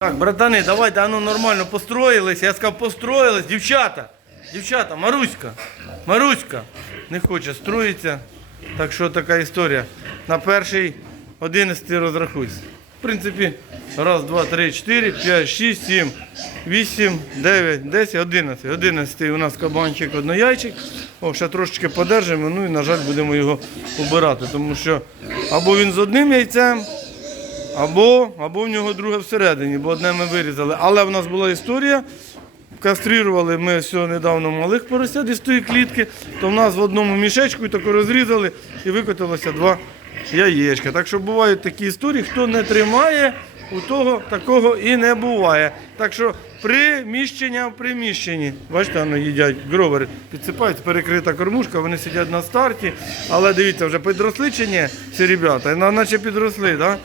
Так, братани, давайте, а ну нормально построїлись. Я сказав, построїлись. Дівчата, дівчата, Маруська, Маруська не хоче строїтися. Так що така історія. На перший 11 розрахуйся. В принципі, раз, два, три, чотири, п'ять, шість, сім, вісім, дев'ять, десять, одинадцять. Одинадцятий у нас кабанчик, однояйчик. О, ще трошечки подержимо, ну і, на жаль, будемо його убирати, тому що або він з одним яйцем, або, або в нього друге всередині, бо одне ми вирізали. Але в нас була історія. Кастрирували ми все недавно малих поросят із тої клітки, то в нас в одному мішечку і розрізали і викотилося два яєчка. Так що бувають такі історії, хто не тримає, у того такого і не буває. Так що приміщення в приміщенні. Бачите, воно їдять гровери, підсипають, перекрита кормушка, вони сидять на старті, але дивіться, вже підросли чи ні, ці ребята, наче підросли? Да?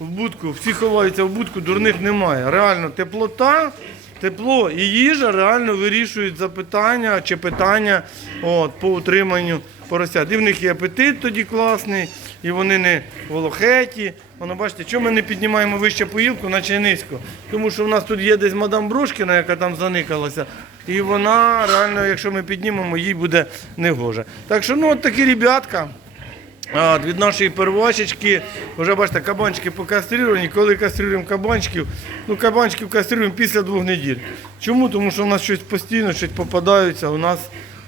В будку, всі ховаються в будку, дурних немає. Реально теплота, тепло і їжа реально вирішують запитання чи питання от, по утриманню поросят. І в них є апетит тоді класний, і вони не волохеті. Воно бачите, чому ми не піднімаємо вище поїлку, наче низько? Тому що в нас тут є десь мадам Брошкіна, яка там заникалася. І вона реально, якщо ми піднімемо, їй буде негоже. Так що ну от такі ребятка. От від нашої первачечки, вже бачите, кабанчики покастрировані. Коли каструємо кабанчиків, ну кабанчиків каструємо після двох неділь. Чому? Тому що у нас щось постійно, щось попадаються. У нас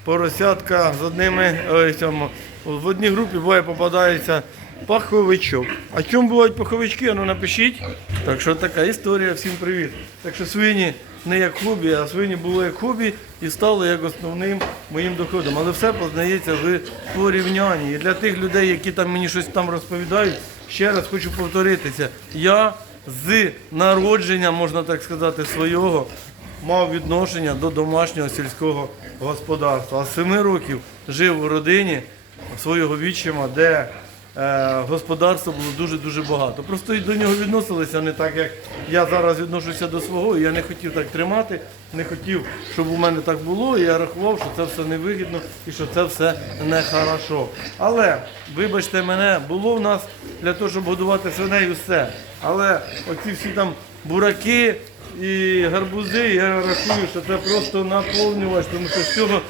поросятка з одними, ой, цьому, в одній групі буває попадається паховичок. А чому бувають паховички? Ну напишіть. Так що така історія, всім привіт. Так що свині не як хобі, а свині було як хобі і стало як основним моїм доходом. Але все познається в порівнянні. І для тих людей, які там мені щось там розповідають, ще раз хочу повторитися. Я з народження, можна так сказати, свого мав відношення до домашнього сільського господарства. А з семи років жив у родині свого відчима, де господарства було дуже-дуже багато. Просто і до нього відносилися не так, як я зараз відношуся до свого. І я не хотів так тримати, не хотів, щоб у мене так було. І я рахував, що це все невигідно і що це все не хорошо. Але, вибачте мене, було в нас для того, щоб годувати свиней все. Але оці всі там бураки. І гарбузи, я рахую, що це просто наповнювач, тому що з цього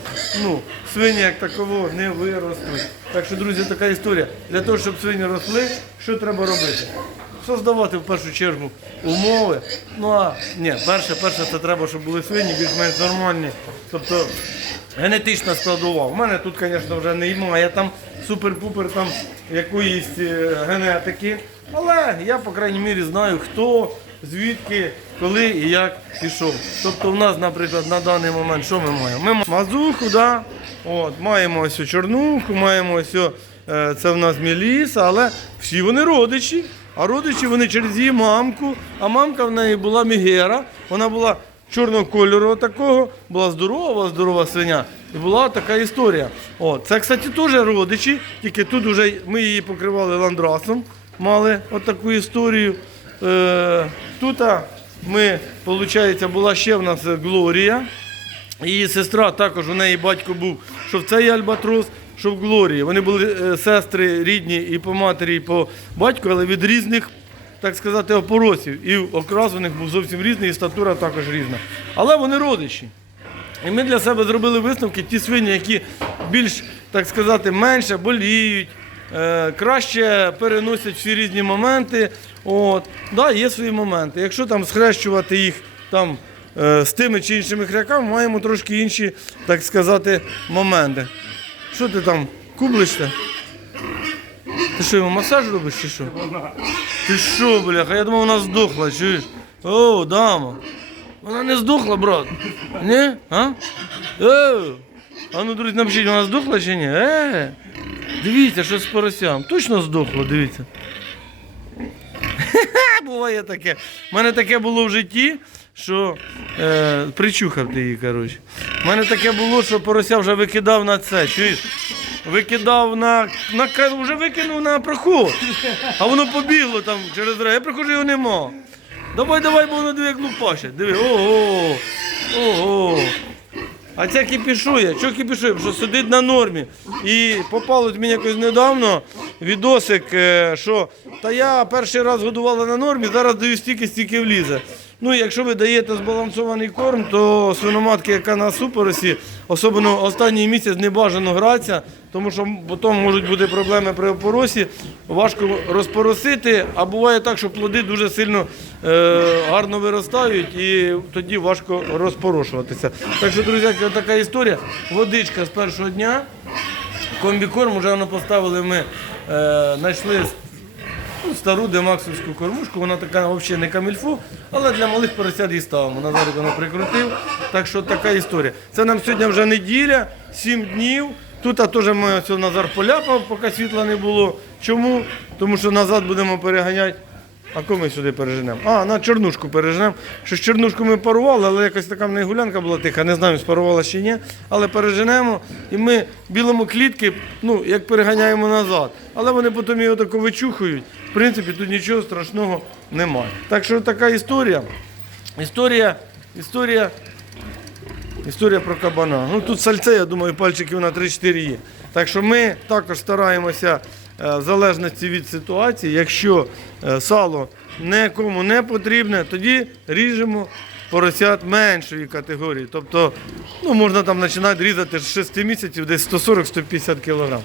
ну, свині як таково не виростуть. Так що, друзі, така історія. Для того, щоб свині росли, що треба робити? Создавати в першу чергу умови. Ну а ні, перше, перше, це треба, щоб були свині більш-менш нормальні. Тобто генетична складова. У мене тут, звісно, вже немає там супер-пупер там якоїсь е, генетики. Але я, по крайній мірі, знаю, хто, звідки, коли і як пішов. Тобто в нас, наприклад, на даний момент що ми маємо? Ми маємо мазуху, да? От, маємо ось чорнуху, маємо ось е, це в нас міліса, але всі вони родичі. А родичі вони через її мамку, а мамка в неї була мігера, вона була чорного кольору такого, була здорова, здорова свиня. І була така історія. От. Це, кстати, теж родичі, тільки тут вже ми її покривали ландрасом, мали отаку історію. Е, тут ми, виходить, була ще в нас Глорія. Її сестра також, у неї батько був, що в цей Альбатрос, що в Глорії. Вони були е, сестри рідні і по матері, і по батьку, але від різних, так сказати, опоросів. І окрас у них був зовсім різний, і статура також різна. Але вони родичі. І ми для себе зробили висновки, ті свині, які більш, так сказати, менше боліють, краще переносять всі різні моменти. От. Да, є свої моменти. Якщо там схрещувати їх там, е, з тими чи іншими хряками, маємо трошки інші, так сказати, моменти. Що ти там, кублишся? Ти що, йому масаж робиш чи що? Ти що, бляха? Я думав, вона здохла, чуєш? О, дама. Вона не здохла, брат. Ні? А? Е. А ну, друзі, напишіть, вона здохла чи ні? Е. Дивіться, що з поросям. Точно здохла, дивіться. Буває таке. У мене таке було в житті, що е, причухав ти її, коротше. У мене таке було, що порося вже викидав на це, чуєш? Викидав на, на вже викинув на проход. А воно побігло там через дорогу. Я приходжу, його нема. Давай, давай, бо воно диви, як лупаше. Диви, ого, ого. А це кипішує, Чого кипішує? Що сидить на нормі. І попало мені якось недавно відосик, е, що та я перший раз годувала на нормі, зараз даю стільки, стільки влізе. Ну, якщо ви даєте збалансований корм, то свиноматка, яка на супоросі, особливо останній місяць не бажано гратися, тому що потім можуть бути проблеми при опоросі, важко розпоросити, а буває так, що плоди дуже сильно е, гарно виростають і тоді важко розпорошуватися. Так що, друзі, така історія. Водичка з першого дня. Комбікорм вже поставили ми, е, знайшли ну, стару демаксовську кормушку, вона така взагалі не камільфо, але для малих поросят її ставимо. Назарик воно прикрутив. Так що така історія. Це нам сьогодні вже неділя, 7 днів. Тут а теж ми ось Назар поляпав, поки світла не було. Чому? Тому що назад будемо переганяти. А кого ми сюди переженемо? А, на чорнушку переженемо. Що ж чорнушку ми парували, але якось така в неї гулянка була тиха, не знаю, спарувала чи ні. Але переженемо. І ми білому клітки, ну, як переганяємо назад. Але вони потім його тако вичухують. В принципі, тут нічого страшного немає. Так що така історія. Історія, історія Історія про кабана. Ну тут сальце, я думаю, пальчиків на 3-4 є. Так що ми також стараємося, в залежності від ситуації, якщо е, сало нікому не потрібне, тоді ріжемо поросят меншої категорії. Тобто ну, можна там починати різати з 6 місяців десь 140-150 кг.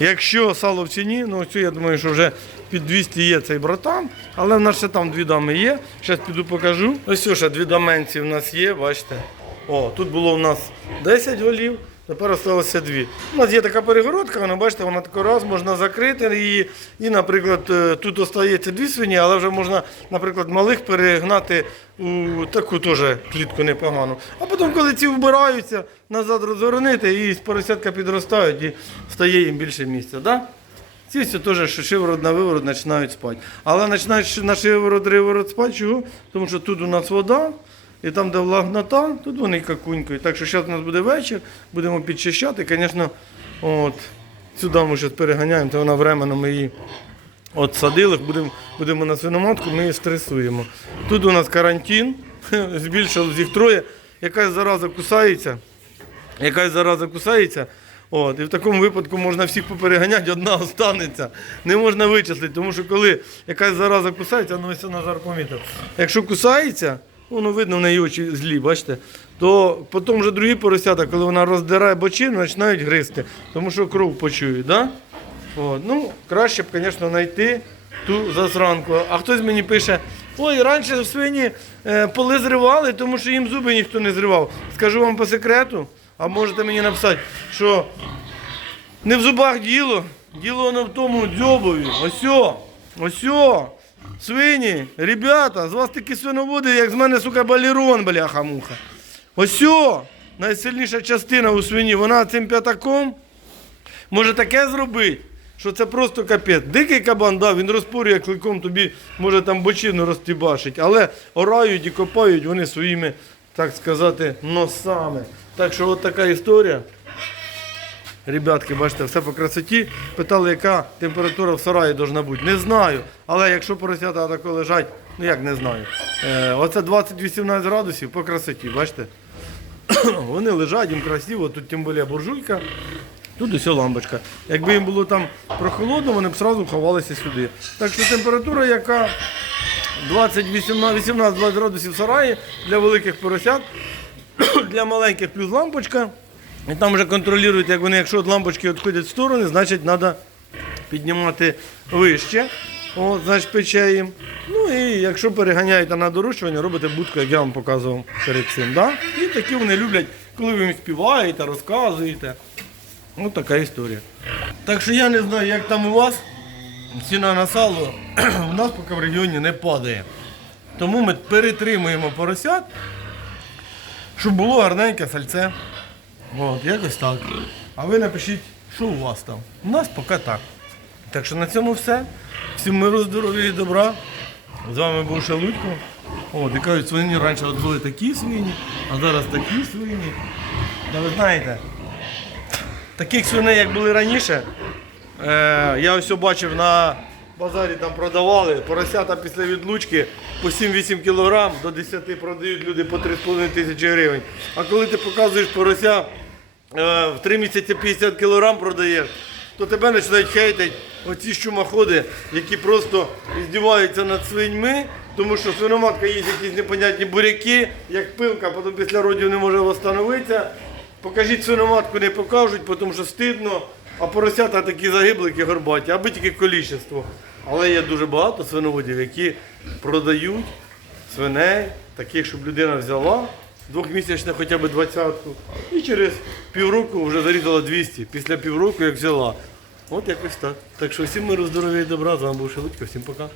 Якщо сало в ціні, ну ось я думаю, що вже під 200 є цей братан, але в нас ще там дві дами є. Зараз піду покажу. Ось ще дві доменці в нас є, бачите. О, тут було у нас 10 голів, тепер залишилося дві. У нас є така перегородка, вона бачите, вона тако раз можна закрити її. І, наприклад, е, тут остається дві свині, але вже можна, наприклад, малих перегнати у таку теж клітку непогану. А потім, коли ці вбираються, назад розгорнити і з поросятка підростають і стає їм більше місця. Да? Ці все теж що шиворот на виворот починають спати. Але починають на шиворот риворот спати, чого? Тому що тут у нас вода, і там, де влагнота, тут вони какунькають. Так що зараз у нас буде вечір, будемо підчищати. Звісно, от, сюди ми переганяємо, то вона временно ми її от садили, будемо, будемо на свиноматку, ми її стресуємо. Тут у нас карантин, збільшилось їх троє, якась зараза кусається якась зараза кусається. От, і в такому випадку можна всіх попереганяти, одна останеться. Не можна вичислити, тому що коли якась зараза кусається, ну ось Назар помітив. Якщо кусається, воно видно в неї очі злі, бачите, то потім вже другі поросята, коли вона роздирає бочину, починають гризти, тому що кров почують. Да? От. Ну, краще б, звісно, знайти ту засранку. А хтось мені пише, ой, раніше свині е, поли зривали, тому що їм зуби ніхто не зривав. Скажу вам по секрету, а можете мені написати, що не в зубах діло, діло воно в тому дзьобові. Осьо, осьо. Свині, ребята, з вас такі свиноводи, як з мене, сука, балерон, бляха-муха. Осьо, найсильніша частина у свині, вона цим п'ятаком може таке зробити, що це просто капець. Дикий кабан, да, він розпорює кликом, тобі може там бочину розтібашить, але орають і копають вони своїми, так сказати, носами. Так що от така історія. Ребятки, бачите, все по красоті. Питали, яка температура в сараї повинна бути. Не знаю. Але якщо поросята тако лежать, ну як не знаю. Е, оце 20-18 градусів по красоті, бачите? Вони лежать, їм красиво, тут тим більше буржуйка. Тут усе лампочка. Якби їм було там прохолодно, вони б одразу ховалися сюди. Так що температура, яка 18-20 градусів в сараї для великих поросят, для маленьких плюс лампочка. І там вже контролюють, як вони, якщо лампочки відходять в сторони, значить треба піднімати вище. От, значить, пече їм. Ну і якщо переганяєте на дорощування, робите будку, як я вам показував перед цим. Да? І такі вони люблять, коли ви їм співаєте, розказуєте. Ось така історія. Так що я не знаю, як там у вас. Ціна на сало у нас поки в регіоні не падає. Тому ми перетримуємо поросят, щоб було гарненьке сальце. От, якось так. А ви напишіть, що у вас там. У нас поки так. Так що на цьому все. Всім миру, здоров'я і добра. З вами був Шелудько. От, і кажуть, свині раніше от були такі свині, а зараз такі свині. Та ви знаєте, таких свиней, як були раніше, е, я ось бачив на базарі там продавали поросята після відлучки по 7-8 кг, до 10 продають люди по 3,5 тисячі гривень. А коли ти показуєш порося в 3 місяці 50 кг продаєш, то тебе починають хейтити оці щумаходи, які просто здіваються над свиньми, тому що свиноматка їсть якісь непонятні буряки, як пилка, потім після родів не може встановитися. Покажіть свиноматку, не покажуть, тому що стидно, а поросята такі загиблики горбаті, аби тільки количество. Але є дуже багато свиноводів, які продають свиней, таких, щоб людина взяла двохмісячне хоча б двадцятку, і через півроку вже зарізала 200, після півроку як взяла. От якось так. Так що всім миру, здоров'я і добра. З вами був Шелудько, всім пока.